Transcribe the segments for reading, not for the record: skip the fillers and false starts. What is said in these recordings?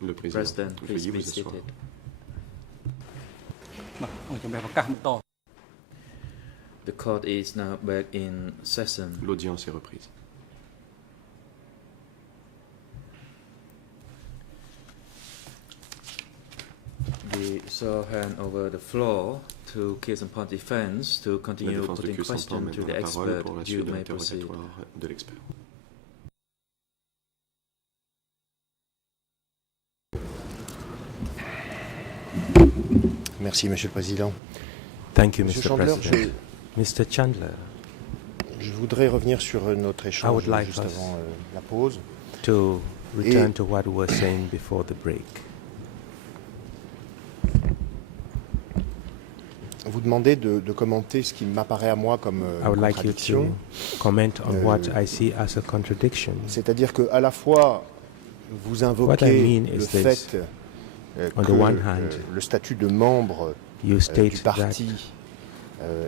Le président, please veuillez be vous asseoir. seated. The court is now back in session. L'audience est reprise. We shall hand over the floor to Kirsten Defense to La continue défense de putting Kirsten questions met to the la parole expert. pour la You suite de may proceed. l'interrogatoire de l'expert. Merci, Monsieur le Président. Thank you, Monsieur Mr. Chandler, President. Mr. Chandler, je voudrais revenir sur notre I échange would like juste us avant la pause. to return to what we were saying before the break. Vous demandez de commenter ce qui m'apparaît à moi comme I would like you contradiction. to comment on what I see as a contradiction. C'est-à-dire qu'à la fois, vous What I invoquez mean le is this. fait On que the one hand, le statut de membre You du state that parti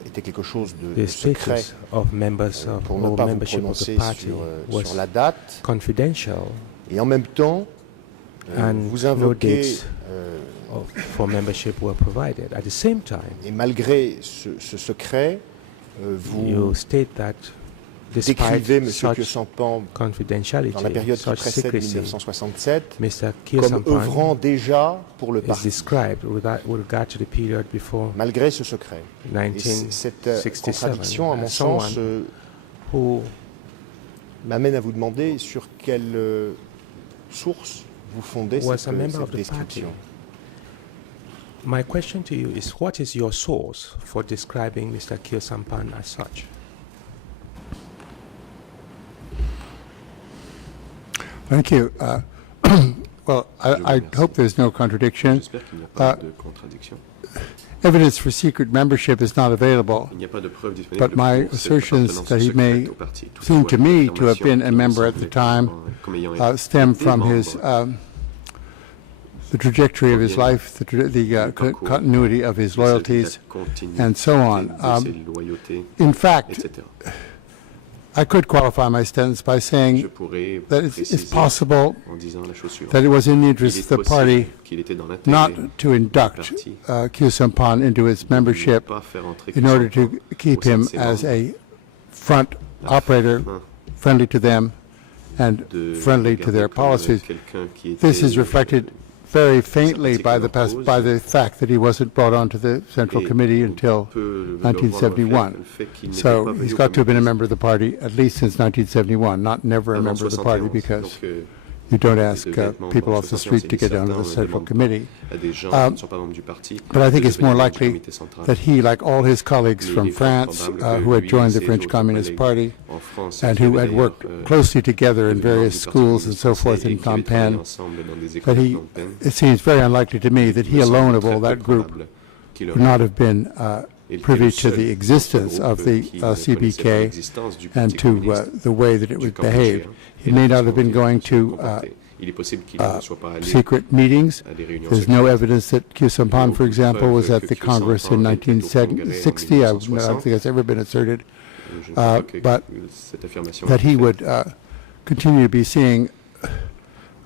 était quelque chose the de secret status of members of pour ne or pas vous membership of the prononcer party sur was la date. confidential, Et en même temps, and vous no invoquez, dates for membership were provided. At the same time, et malgré ce secret, vous you state that décrivez despite M. such Kyosampan confidentiality, dans la période qui such précède secrecy, 1967 Mr. comme Kyosampan œuvrant déjà pour le is parti, described with regard to the period before malgré ce secret. Et cette 1967 contradiction, à mon as sens, someone who m'amène à vous demander sur quelle source vous fondez was cette a member of the description. party. My question to you is, what is your source for describing Mr. Kyosampan as such? Thank you. Well, I hope there's no contradiction. J'espère qu'il n'y a pas de contradiction. Evidence for secret membership is not available, Il n'y a pas de preuve disponible but my pour cette assertions appartenance that he secrète may au parti. seem to Toutefois, me les to have been a affirmations member at qui the me time semblent comme ayant stem été from membre his the trajectory of his life, the continuity of his loyalties, and so on. de ses loyautés, In fact, etc. I could qualify my stance by Je saying pourrais that it's préciser possible en disant la chose suivante. that it was in the Il interest est of the party possible qu'il était dans not l'intérêt to induct Kyosampan into its de ne membership pas faire entrer in order Kyosampan to keep au sein de him ses as membres, a front operator, afin friendly to them and de friendly to regarder their comme policies. quelqu'un qui This était, is reflected very faintly by the fact that he wasn't brought onto the Central et Committee on until peut le voir 1971. le fait qu'il n'était So pas venu he's au got to have been a comité member of the party at least since 1971, not never a avant member of the party, 71. because Donc, you don't ask devait être membre people en off the 71, street to c'est get onto certain, the on ne Central demande pas Committee. à des gens qui ne sont pas membres du parti, But I think de it's more devenir membre du likely comité central. that he, like all his colleagues Mais il from est fort France, probable que who had lui joined et the ses French autres Communist collègues Party en France and qui who avaient had d'ailleurs, worked closely together in devenus membres various du Parti schools and communiste so français forth et in qui avaient travaillé Phnom Penh, ensemble dans des but écoles de he, Phnom Penh, it seems very unlikely to me that il he me semble alone of très all peu that group probable qu'il would aurait not have been été privy le to seul the existence groupe of the qui connaissait CBK l'existence du and Parti to communiste the way that it du would Cambodge. behave. He Et may la not have façon been dont going il se to comportait. Il est possible qu'il ne soit pas allé secret meetings. à des réunions There's no secrètes. evidence that Kyosampan, for example, was at the Congress in 1960. I don't think that's ever been asserted. Je ne crois pas que But cette affirmation that he est would continue to be seeing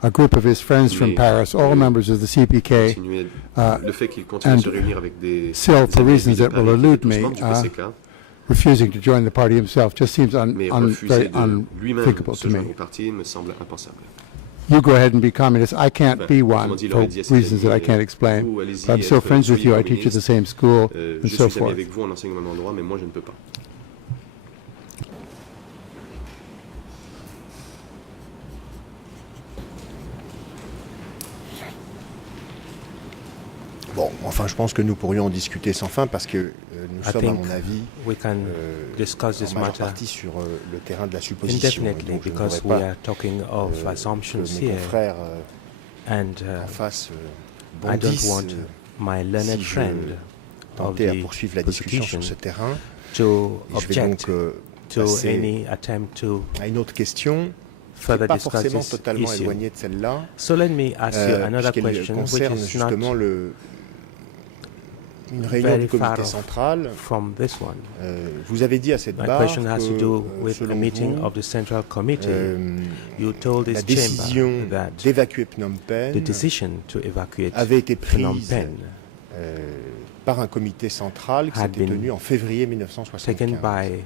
a group of his friends from Mais Paris, all members of the CPK, continuer- uh, le fait qu'il continue and de se réunir avec des still, for amis reasons de that will Paris qui elude étaient tous me, membres du PCK, refusing to join the party himself just seems mais very refuser de lui-même unthinkable se to joindre au me. parti me semble impensable. You go ahead and be communist. I can't Enfin, be autrement one dit, il for aurait dit à ses reasons that I amis, can't explain. vous, allez-y, But I'm still friends with soyez you. I teach at the communiste. same school and Je so suis ami forth. avec vous, on enseigne au même endroit, mais moi je ne peux pas. Bon, enfin, je pense que nous pourrions en discuter sans fin parce que nous I sommes, à think mon avis, we can discuss en this majeure matter partie sur le terrain de la supposition. indefinitely Donc, je ne because voudrais we pas are talking of que assumptions mes here, confrères and en face I don't bondissent want my learned si je friend of tenter à the poursuivre la discussion prosecution sur ce terrain. to Et je vais object donc to passer any attempt to à une autre question qui further n'est pas discuss forcément this totalement issue. éloignée de celle-là, So let me ask you another puisqu'elle question, which concerne is not justement une réunion very du comité far off central. from this one. Vous avez dit à cette My barre question has to do que, with a selon meeting vous, of the Central Committee. You told la this décision chamber that d'évacuer Phnom the Penh decision to evacuate avait été Phnom prise Penh par un comité central qui had s'était been tenu en février taken 1975. by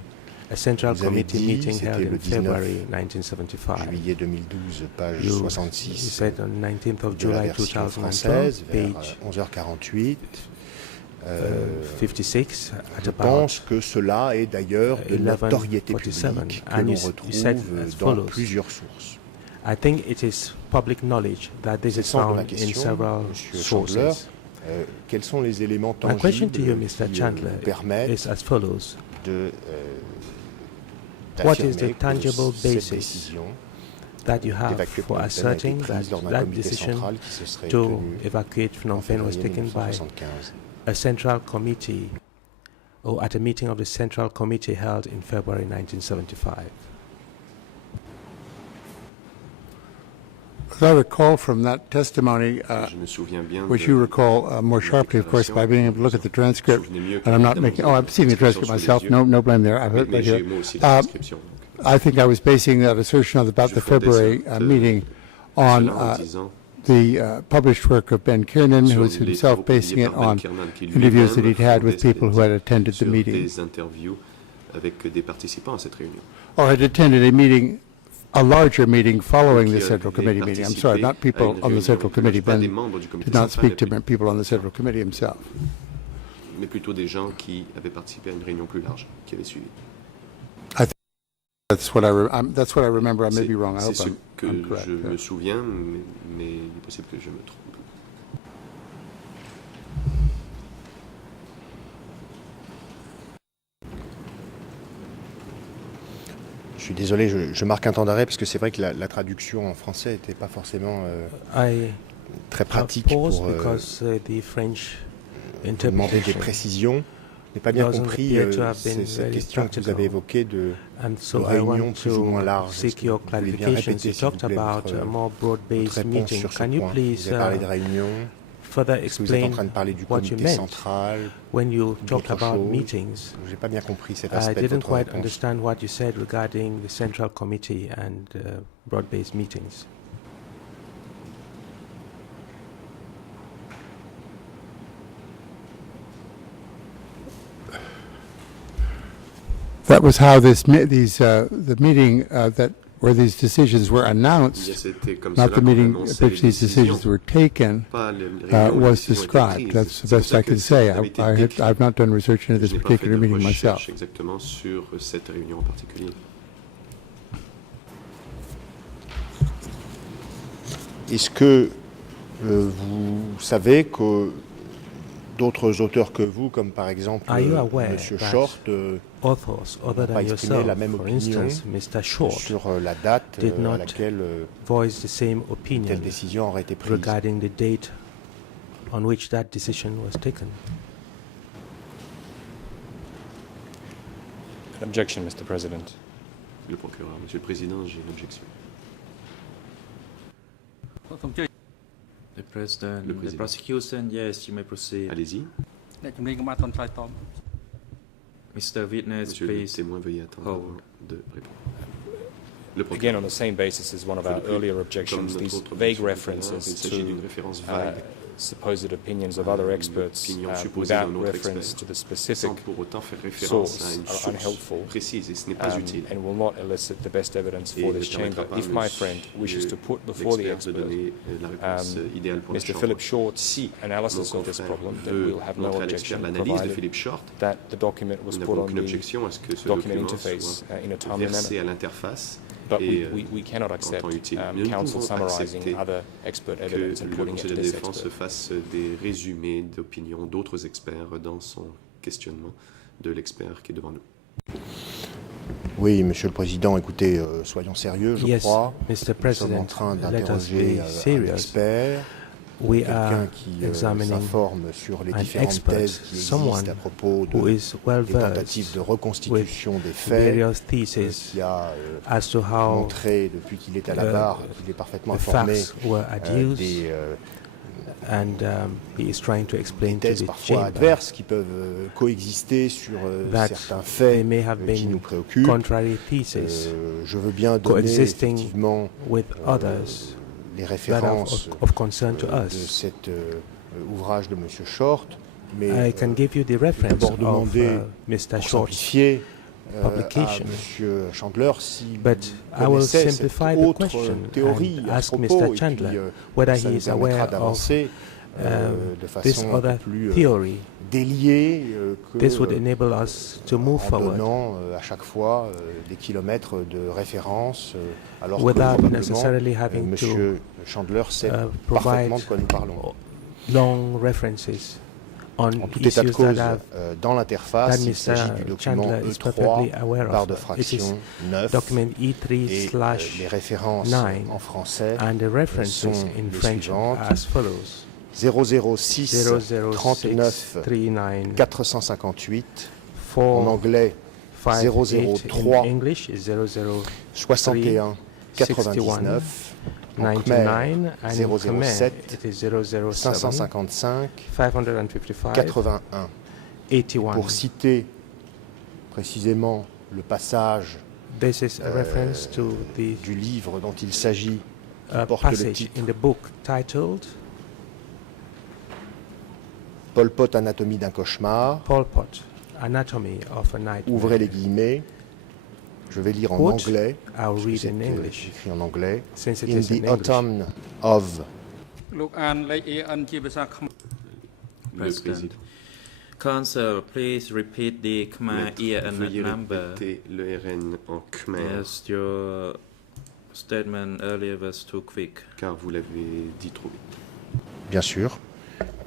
a Central Vous avez Committee dit, meeting c'était held le in 19 February 1975. Juillet 2012, page You 66 said on 19th of de la July version 2012, française, vers page 11h48. 56, at Je about pense que cela est d'ailleurs de 11:47, notoriété publique que and l'on you said retrouve as dans follows. plusieurs sources. I think it is public knowledge that this C'est is le sens de ma found in question, several Monsieur Chandler. sources. Quels sont les éléments My question to you, tangibles Mr. qui Chandler, vous permettent is as follows. de What is d'affirmer the que tangible cette basis décision that you have d'évacuer for Phnom Penh a été asserting that prise lors d'un that comité decision central qui se serait to tenu evacuate en Phnom Penh was février taken by 1975? a central committee or at a meeting of the Central Committee held in February 1975? As I recall from that testimony, Je me souviens bien which de you recall more sharply, of course, by being able to look at the transcript. And I'm not making, I'm seeing the transcript myself, no blame there, I've heard mais right j'ai here. moi aussi la description. Donc, I think I was basing that assertion about je the fondais February cette, meeting on cela en disant the published work of Ben Kiernan, who sur was les himself travaux basing publiés it par Ben on Kiernan, qui interviews that lui-même he'd had with fondait people who had cette- attended the sur meeting, des interviews avec des participants à cette réunion. or had attended a meeting, a larger meeting following Qui the Central avaient Committee meeting. I'm participé sorry, not à people une on the réunion, Central Committee. pas des Ben membres du comité did not central, speak to mais people on the Central Committee himself. mais plutôt des gens qui avaient participé à une réunion plus large qui avait suivi. That's what I remember. I may be wrong. I C'est hope ce que I'm correct. je yeah. me souviens, mais il est possible que je me trompe. Je suis désolé, je marque un temps d'arrêt parce que c'est vrai que la traduction en français n'était pas forcément I très have pratique paused pour because the French vous demander des interpretation. précisions. Je n'ai pas bien doesn't compris appear to have been cette very question que vous practical. avez évoquée de And so de I réunions want plus ou moins to larges. Est-ce seek que your vous pouvez bien clarifications. répéter, You s'il vous talked plaît, about a more votre broad-based réponse meeting. sur ce Can you point? please Vous avez parlé de réunions. further Est-ce que vous êtes en explain train de parler du what you comité meant central? when you talked d'autres about choses? meetings? Je n'ai pas bien compris cet I aspect de didn't votre quite réponse. understand what you said regarding the Central Committee and broad-based meetings. That was how the meeting where these decisions were announced, C'était comme not cela the qu'on meeting at annonçait les which these décisions, decisions were taken, pas les réunions où les was décisions étaient described. prises. That's the C'est pour best ça I que can say. ça avait été décrit. I've not done research into this Je n'ai pas fait particular de meeting myself. recherche exactement sur cette réunion en particulier. Est-ce que vous savez que d'autres auteurs que vous, comme par exemple Are you aware M. that Short, Authors other pas than exprimé yourself, la même for opinion instance, Mr. Short, sur la date did à not laquelle voiced the same telle opinion décision aurait été prise? regarding the date on which that decision was taken? Objection, Mr. President. Le procureur, Monsieur le Président, j'ai une objection. The President, Le the Président. prosecution, yes, you may proceed. Allez-y, Mr. Witness, Monsieur le please. témoin, veuillez attendre Oh. avant de répondre. Le procureur. Again, on the same basis as one of our earlier Comme objections, notre these autre vague objection tout à l'heure, references il s'agit d'une to référence vague, supposed opinions of other experts opinion supposée without d'un autre reference expert, to the sans specific pour autant faire référence à source une are source unhelpful précise, et ce n'est pas utile. and will not elicit the best evidence Et for ne this permettra chamber. pas If my friend wishes to put before the l'expert de expert donner la réponse idéale pour la Mr. chambre. Philip Short's Si analysis mon of this confrère problem, then veut we'll have no montrer à l'expert objection, l'analyse de provided Philippe Short, that the document was nous put n'avons on aucune the objection à ce que ce document document interface soit in a timely versé manner. à l'interface But et we cannot accept temps utile. Nous ne counsel pouvons summarizing accepter other expert que evidence and le putting it conseil to de this défense expert. fasse des résumés d'opinions d'autres experts dans son questionnement de l'expert qui est devant nous. Oui, Monsieur le Président, écoutez, soyons sérieux, je Yes, crois. Mr. Nous sommes en President, train let us d'interroger be un serious. expert, We quelqu'un are qui examining s'informe sur les an différentes expert, thèses qui someone existent à propos who de, is well des tentatives versed de reconstitution des faits, various theses qui a as to how montré depuis qu'il est à la barre qu'il est parfaitement the informé facts were adduced, des and he is trying to des explain to thèses the parfois chamber adverses qui peuvent coexister sur that certains they faits may have qui nous been préoccupent. contrary theses Je veux bien donner coexisting effectivement with others les that are références of concern to de us. cet ouvrage de M. Short, mais I can give you the reference d'abord of demander Mr. pour Short's simplifier à publication. M. Chandler s'il But I will connaissait simplify cette the autre question théorie and à ask ce propos, Mr. et Chandler puis whether ça he nous is permettra aware of d'avancer de this façon un other peu plus theory. déliée que This would enable us to move en forward donnant à chaque fois des kilomètres de référence, alors que without probablement necessarily having to M. Chandler sait provide parfaitement de quoi nous parlons. long references on En tout état de issues cause, that dans l'interface, that il s'agit du Mr. document Chandler is E3, perfectly aware barre of. de It is fraction 9, document et les références 9, en français and the references sont in les French suivantes. as follows: 006 39 39 458, en anglais 003 in English is 61 99, en Khmer 99, and in Khmer 007 it is 007 555 555 81. 81. Pour citer précisément le passage This is a reference to the du livre dont il s'agit, qui porte le passage titre in the book titled Pol Pot, Anatomie d'un cauchemar. Pol Pot, Anatomy of a Nightmare. Ouvrez les guillemets. Je vais lire en Quote, anglais. I'll parce que read c'est, in English. écrit en anglais. Since it In is in the English. autumn of Le President. président. Council, please repeat the Khmer Maître, year and veuillez number. répéter le RN en Khmer, Yes, your statement earlier was too quick. car vous l'avez dit trop vite. bien sûr,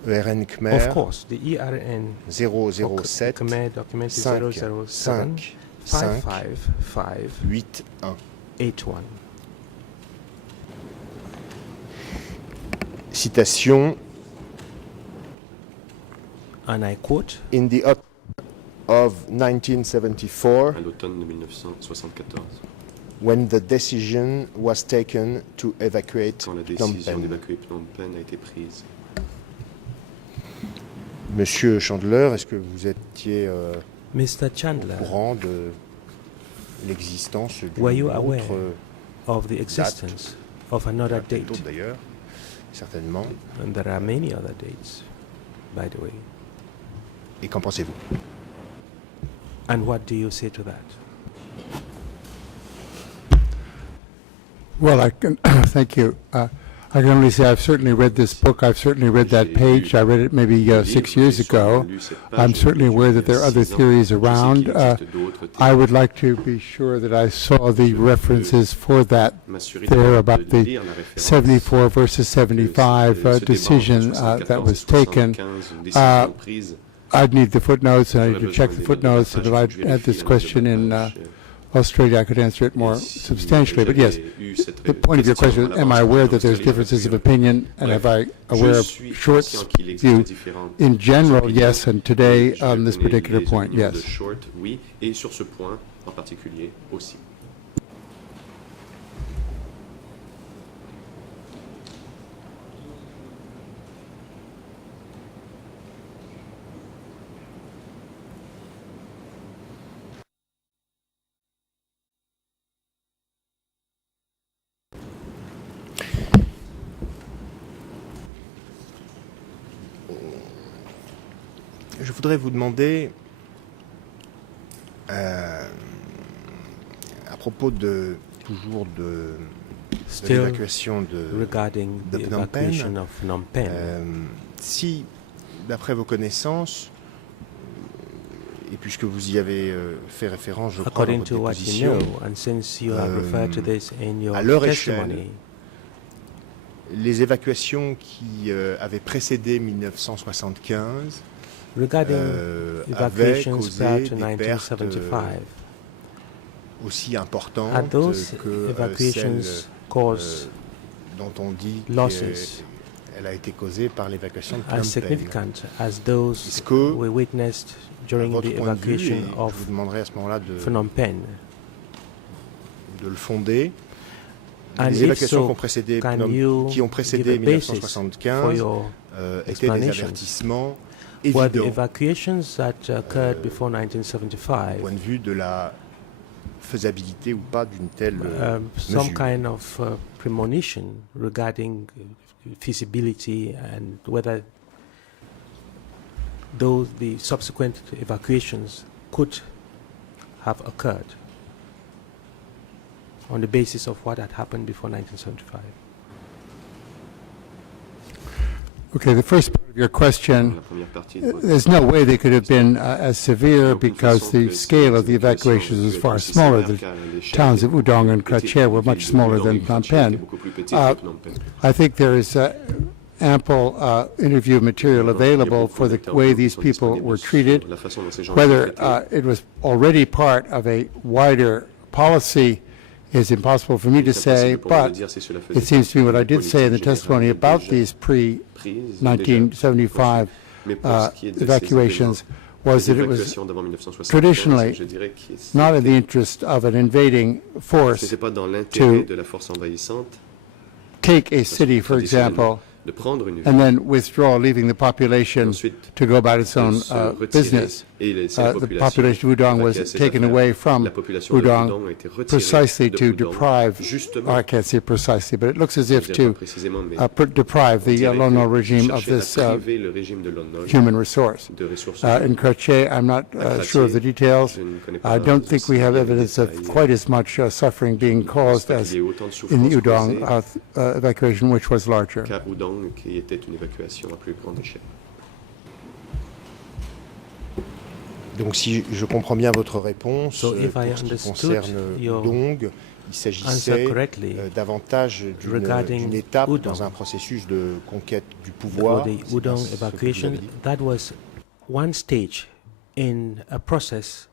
ERN Of Khmer course, the ERN 007 Khmer document is 5 007 5 5 555 8 1. 81. Citation. And I quote, In the autumn of 1974, À l'automne de 1974, when the decision was taken to evacuate quand la Phnom décision Penh. d'évacuer Phnom Penh a été prise, Monsieur Chandler, est-ce que vous étiez Mr. au Chandler, courant de l'existence Were d'une you aware autre of the existence of another date? d'autres d'ailleurs, certainement. And there are many other dates, by the way. Et qu'en pensez-vous? And what do you say to that? Well, I can, thank you. I can only say I've certainly read this book. I've certainly read that page. I read it maybe 6 years ago. I'm certainly aware that there are other theories around. I would like to be sure that I saw the references for that there about the 74 versus 75 decision that was taken. I'd need the footnotes, and I need to check the footnotes, and if I had this question in Australia, I could answer it more substantially. But yes, the point of your question is, am I aware that there's differences of opinion, and am I aware of Short's view? In general, yes, and today on this particular point, yes. Short, oui, et sur ce point en particulier aussi. Je voudrais vous demander, à propos toujours de Still l'évacuation de regarding de the Phnom Penh, evacuation of Phnom Penh, si, d'après vos connaissances, et puisque vous y avez fait référence, je crois, dans according votre to what you déposition, know, and since you have referred to this in your à leur testimony, les évacuations qui avaient précédé 1975 regarding avaient evacuations causé prior to des pertes 1975, aussi importantes had those que evacuations celles caused dont on dit losses qu'elle a été causée par l'évacuation de as Phnom Penh. significant as those Est-ce que, we witnessed à during votre the point de vue, et evacuation je of vous demanderai à ce moment-là Phnom Penh? de le fonder, And les if évacuations so, qui ont précédé, can you qui ont give précédé a basis for 1975 your étaient des explanations? avertissements Were the évidents evacuations that occurred before au 1975 point de vue de la faisabilité ou pas d'une telle some mesure. kind of premonition regarding feasibility and whether the subsequent evacuations could have occurred on the basis of what had happened before 1975? Okay, the first part of your question, La première partie de votre there's no way they could have been as severe because the scale of the evacuations was far smaller. The towns of Udong and Krache were much smaller than Phnom Penh. I think there is ample interview material available for the way these people were treated. Whether it was already part of a wider policy is impossible for me to say, but it seems to me what I did say in the testimony about these pre-1975 evacuations was that it was traditionally not in the interest of an invading force to take a city, for example, and then withdraw, leaving the population to go about its own business. The population of Udong was taken away from Udong precisely to deprive, I can't say precisely, but it looks as if to deprive the Lon Nol regime of this human resource. In Krache, I'm not sure of the details. I don't think we have evidence of quite as much suffering being caused as in the Udong evacuation, which was larger. Qui était une évacuation à plus grande échelle. Donc si je comprends bien votre réponse, So if pour I ce qui understood concerne your Udong, il s'agissait answer correctly davantage regarding d'une étape Udong. dans un processus de conquête du For pouvoir. the C'est bien Udong ce que vous evacuation, avez dit. that was one stage in a process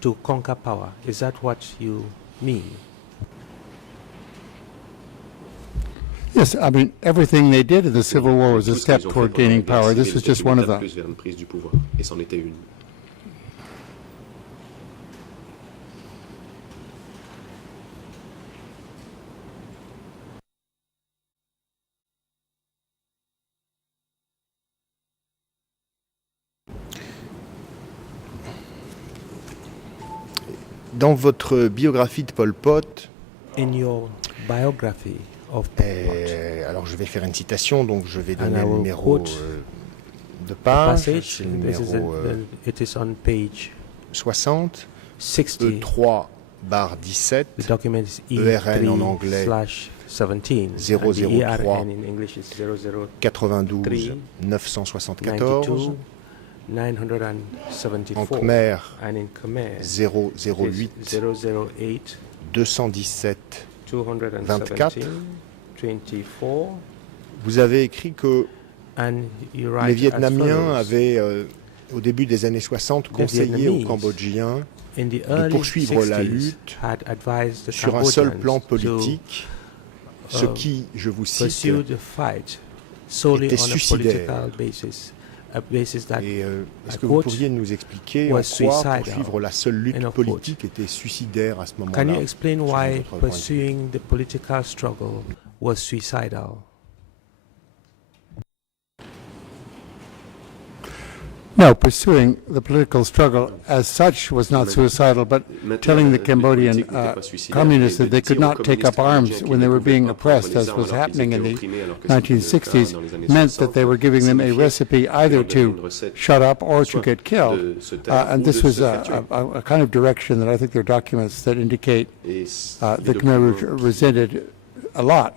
to conquer power. Is that what you mean? Yes, I mean, everything they did in the Civil War was a Tout ce step qu'ils ont toward fait pendant la gaining guerre power. civile This was était just une one of étape them. plus vers une prise du pouvoir, et c'en était une. Dans votre biographie de Pol Pot, In your biography of Pol Pot, alors je vais faire une citation, donc je vais donner And I le will numéro quote de page, passage, c'est le this is numéro it is on page 60, 60. E3/17, The document is ERN en anglais, E3/17. 003, And the ERN in English is 003 92 974, 92 en 974. Khmer And in Khmer, 008 008 217. 217 24. Vous avez écrit que And you write les as Vietnamiens follows. avaient, au début des années 60, conseillé aux Vietnamese Cambodgiens In the early poursuivre la 60s, lutte had advised the sur un seul Cambodians plan to politique, ce qui, je vous cite, pursue the fight solely était on a suicidaire. political basis, a basis that Et est-ce I que vous quote, pourriez nous expliquer en was quoi suicidal. poursuivre la seule lutte End of quote. politique était suicidaire à ce Can moment-là? you explain selon why votre point de vue? pursuing the political struggle was suicidal? No, pursuing the political struggle as such was not suicidal, but telling the Cambodian communists that they could not take up arms when they were being oppressed, as was happening in the 1960s, meant that they were giving them a recipe either to shut up or to get killed. And this was a kind of direction that I think there are documents that indicate the Khmer Rouge resented a lot.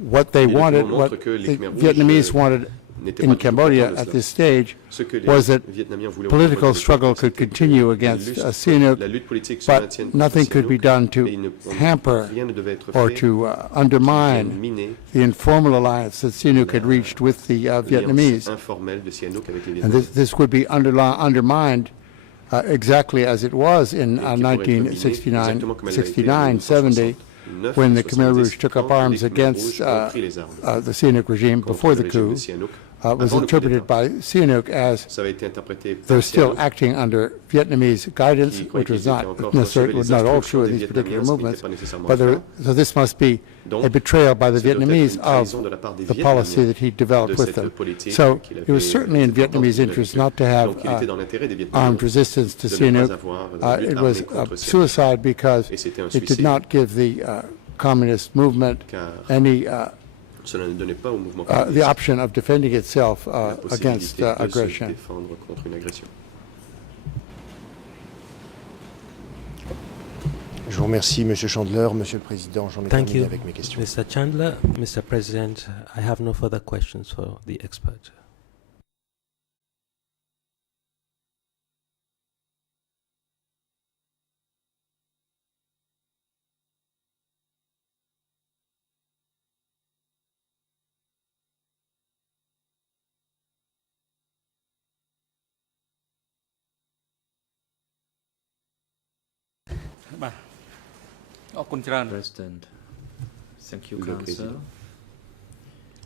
What they wanted, what the Vietnamese wanted in Cambodia at this stage was that political struggle could continue against Sihanouk, but nothing could be done to hamper or to undermine the informal alliance that Sihanouk had reached with the Vietnamese. And this would be undermined exactly as it was in 1969, 70, when the Khmer Rouge took up arms against the Sihanouk regime before the coup. was Avant le coup interpreted d'État. by Sihanouk as Ça avait été interprété par they're still Sihanouk, acting under Vietnamese guidance, qui croyait which was qu'ils étaient not encore necessarily, sur was les not all instructions true in des these particular Vietnamiens, ce qui n'était movements. pas nécessairement But le cas. so this must be Donc, a betrayal by the ce doit être une Vietnamese of trahison de la part des the policy Vietnamiens that he developed de with cette them. politique So qu'il it was avait certainly in développée Vietnamese avec interest eux. not to have Donc il était dans l'intérêt des Vietnamiens armed resistance to de ne pas Sihanouk. avoir de lutte It armée was contre Sihanouk. suicide because Et c'était un it did suicide, not give the communist movement car any cela ne donnait pas au mouvement the communiste option of defending itself la against possibilité de se aggression. défendre contre une agression. Je vous remercie, Monsieur Chandler. Monsieur le Président, j'en ai Thank terminé you, avec mes questions. Mr. Chandler. Mr. President, I have no further questions for the expert. President, thank you, Le Council. Président.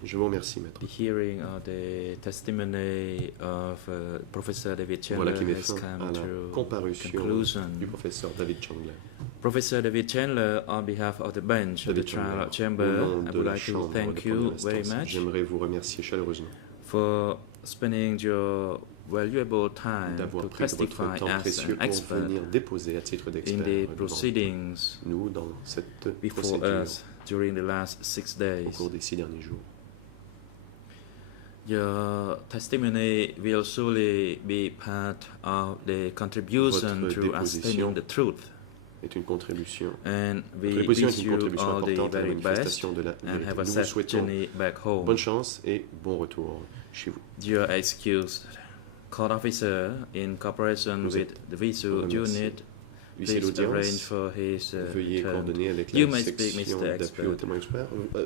Je vous remercie, Maître. The hearing of the testimony of Professor David Voilà Chandler qui met has fin come à la to comparution conclusion. du professeur David Chandler. Professor David Chandler, on behalf of the bench of the David trial Chandler, chamber, au nom I de would la like to Chambre thank de you première very instance, much j'aimerais vous remercier chaleureusement for spending your valuable time d'avoir to pris votre testify temps as précieux an pour expert venir déposer à titre in d'expert the devant proceedings nous dans cette before procédure us during the last 6 au days. cours des 6 derniers jours. Your testimony will surely be part of the contribution Votre to déposition ascertaining the truth. est une contribution. And we Votre déposition wish est une you contribution all the importante à la very best manifestation de la and vérité. have a Nous vous safe souhaitons journey back home. bonne chance et bon retour chez vous. Dear excused court officer, in cooperation Nous with the Visu remercie. unit, Huissier please arrange d'audience, for his veuillez turn. coordonner avec You la may speak, section Mr. d'appui au Expert. témoin expert. Vous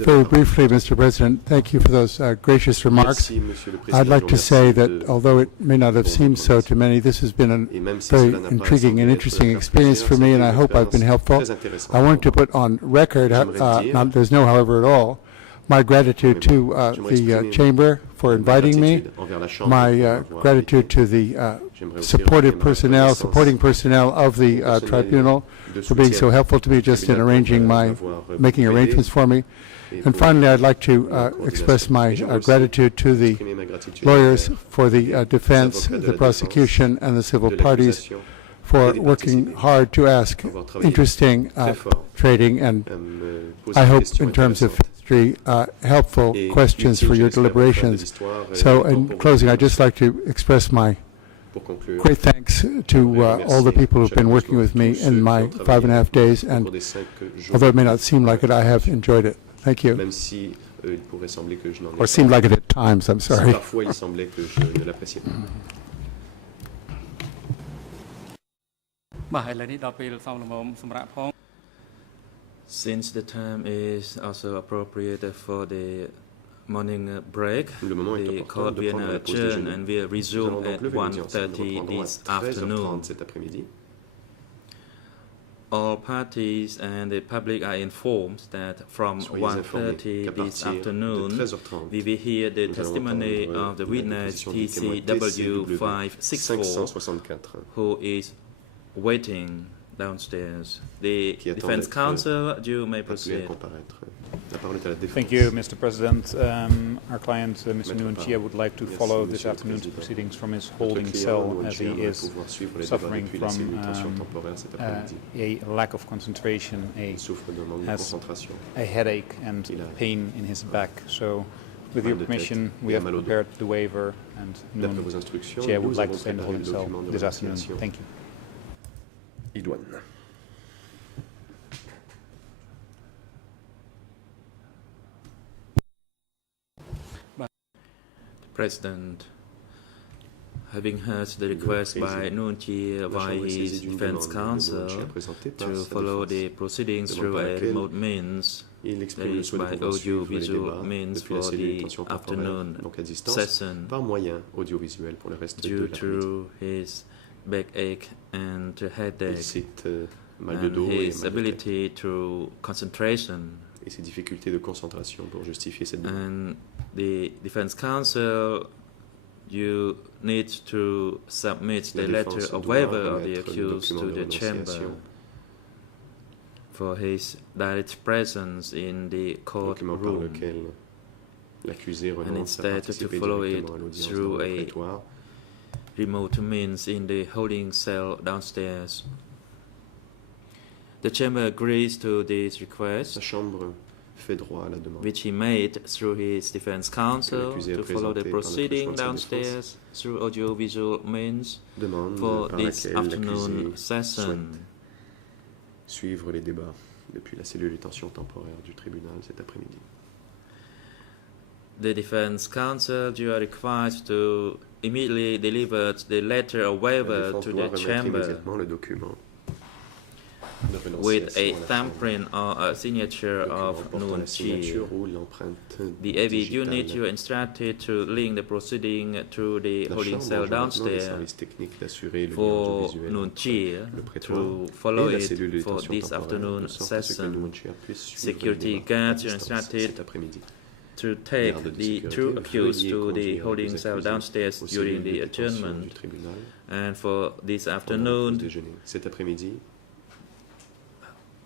avez Very la parole. briefly, Mr. President, thank you for those gracious remarks. Merci, Monsieur le Président. I'd like Je to vous say remercie that de- although it may not have bon seemed so remarques. to many, this has been a Et même si very cela n'a pas intriguing semblé and être interesting le cas experience pour for me, plusieurs, and I c'est hope une I've been expérience helpful. très intéressante I want to pour moi. put on record, J'aimerais dire- there's no however at all, my gratitude to J'aimerais the exprimer chamber for ma inviting me, gratitude envers la Chambre my pour m'avoir gratitude invité. to the J'aimerais aussi supportive exprimer ma personnel, reconnaissance supporting personnel of the au personnel tribunal de for being so soutien helpful to me just in tribunal arranging pour my, m'avoir making aidé arrangements for me. et And pour finally, I'd like to la coordination. express my Et j'aimerais aussi gratitude to the exprimer ma gratitude lawyers envers for the defense, avocats de the la défense, prosecution, and the civil de parties l'accusation, for et des working parties hard to ask pour avoir travaillé interesting très fort trading and à me poser I des hope questions in terms of intéressantes history helpful et questions utiles, for your j'espère, pour faire de deliberations. l'histoire, So temps in pour closing, vous. I'd just like to express my Pour conclure, great thanks to all the people who've been working with me in my 5.5 days, au and cours des 5 jours, although it may not seem like it, I have enjoyed it. Thank you. même si il pourrait sembler que je n'en ai Or pas. seemed like it at times, I'm Si sorry. parfois il semblait que je ne l'appréciais pas. បាទឥឡូវនេះដល់ពេលសមល្មមសម្រាប់ផង Since the time is also appropriate for the morning break, Le moment est the opportun court de will prendre la pause adjourn déjeuner. and will Nous resume allons donc at lever l'audience. Nous 1:30 reprendrons à this 13h30 afternoon. cet après-midi. All parties and the public are informed that from Soyez informés 1:30 qu'à this partir de afternoon, 13h30, we will hear the nous allons testimony entendre of the la witness déposition du témoin TCW TCW 564, 564 who is waiting downstairs. The Qui attend defense d'être counsel, you may appelé à proceed. comparaître. La parole est à la défense. Thank you, Mr. President. Our client, Mr. Maître Nuncia, would like to Merci, follow Monsieur this le afternoon's Président. proceedings from his Notre holding client, cell as Nuncia, he va is pouvoir suivre les débats suffering depuis la from détention temporaire cet après-midi. a lack of concentration, Il souffre d'un manque de has concentration. a headache and Il a pain in his back. So, with mal your de tête permission, we et have mal au dos. prepared the waiver and D'après Nun vos instructions, Chair nous would like to avons stay in the préparé holding le cell document de this afternoon. vérification Thank you. idoine. President, having heard the request by Nuon Chea La by Chambre est his saisie d'une defense demande de Nuon Chea counsel présentée par to sa follow défense. the proceedings Demande through par a laquelle remote means, Il that exprime le is souhait de by pouvoir suivre les audiovisual débats means depuis la for cellule de the détention temporaire, afternoon donc à distance, session, par moyen audiovisuel pour le reste de due l'après-midi. to his backache and Il headache cite mal de and dos et his mal de tête, ability to concentration. et ses difficultés de concentration pour justifier cette demande. And the defense counsel, you need to submit La the letter défense of doit waiver of the remettre le accused document to de the chamber renonciation, for his direct presence in the document par courtroom, lequel l'accusé and renonce à instead to participer follow it directement à l'audience dans through le a prétoire. remote means in the holding cell downstairs. The chamber agrees to this request, La Chambre fait droit à la demande. which he made through his defense counsel l'accusé a to follow the présenté par le proceeding président de sa downstairs through audiovisual means Demande for par this laquelle afternoon l'accusé session. souhaite suivre les débats depuis la cellule de détention temporaire du tribunal cet après-midi. The defense counsel, you are required to immediately deliver the letter of La waiver défense to doit the remettre chamber immédiatement le document de with renonciation a à la Chambre. thumbprint or a signature Document of portant Noon la Chie. signature ou l'empreinte The AV unit, digitale. you are instructed to link the proceeding to the La holding Chambre cell enjoint maintenant les downstairs services techniques d'assurer le lien for audiovisuel Noon entre Chie le prétoire to follow et la it cellule de for détention this temporaire, afternoon de sorte à ce que session. Noon Chie puisse suivre le Security débat à guards, you are distance instructed cet après-midi. to take Garde de the sécurité, two accused veuillez to the conduire holding les cell accusés downstairs aux during cellules de the détention adjournment. du tribunal And for this pendant le afternoon, déjeuner. Cet après-midi,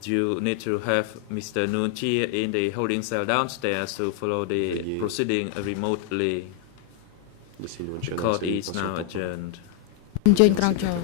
you need to have Mr. Noon Chie in the holding cell downstairs to follow the Veuillez proceeding remotely. laissez Noon Chie The dans la court cellule de is détention now temporaire. adjourned. អញ្ជើញក្រោកចូល